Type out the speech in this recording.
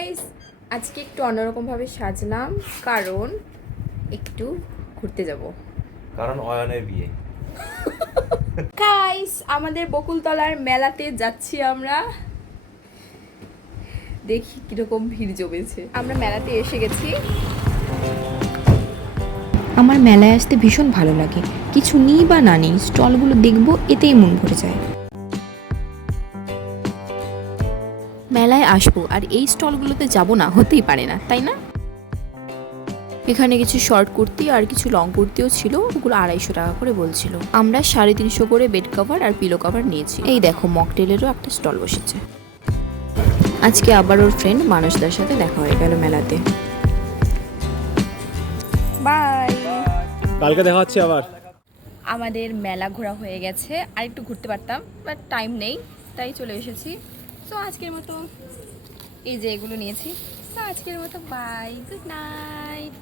Guys আজকে একটু অন্যরকমভাবে সাজলাম কারণ একটু ঘুরতে যাব। কারণ অয়নের বিয়ে। গাইস আমাদের বকুলতলার মেলাতে যাচ্ছি আমরা। দেখি কীরকম ভিড় জমেছে। আমরা মেলাতে এসে গেছি। আমার মেলায় আসতে ভীষণ ভালো লাগে। কিছু নিই বা না নিই স্টলগুলো দেখব এতেই মন ভরে যায়। মেলায় আসব আর এই স্টলগুলোতে যাব না হতেই পারে না তাই না? এখানে কিছু শর্ট কুর্তি আর কিছু লং কুর্তিও ছিল ওগুলো আড়াইশো টাকা করে বলছিল। আমরা সাড়ে তিনশো করে বেড কভার আর পিলো কভার নিয়েছি। এই দেখো মকটেলেরও একটা স্টল বসেছে। আজকে আবার ওর ফ্রেন্ড মানসদার সাথে দেখা হয়ে গেল মেলাতে। বাই। কালকে দেখা হচ্ছে আবার। আমাদের মেলা ঘোরা হয়ে গেছে আর একটু ঘুরতে পারতাম বাট টাইম নেই তাই চলে এসেছি। তো আজকের মতো এই যে এগুলো নিয়েছি। তো আজকের মতো বাই গুড নাইট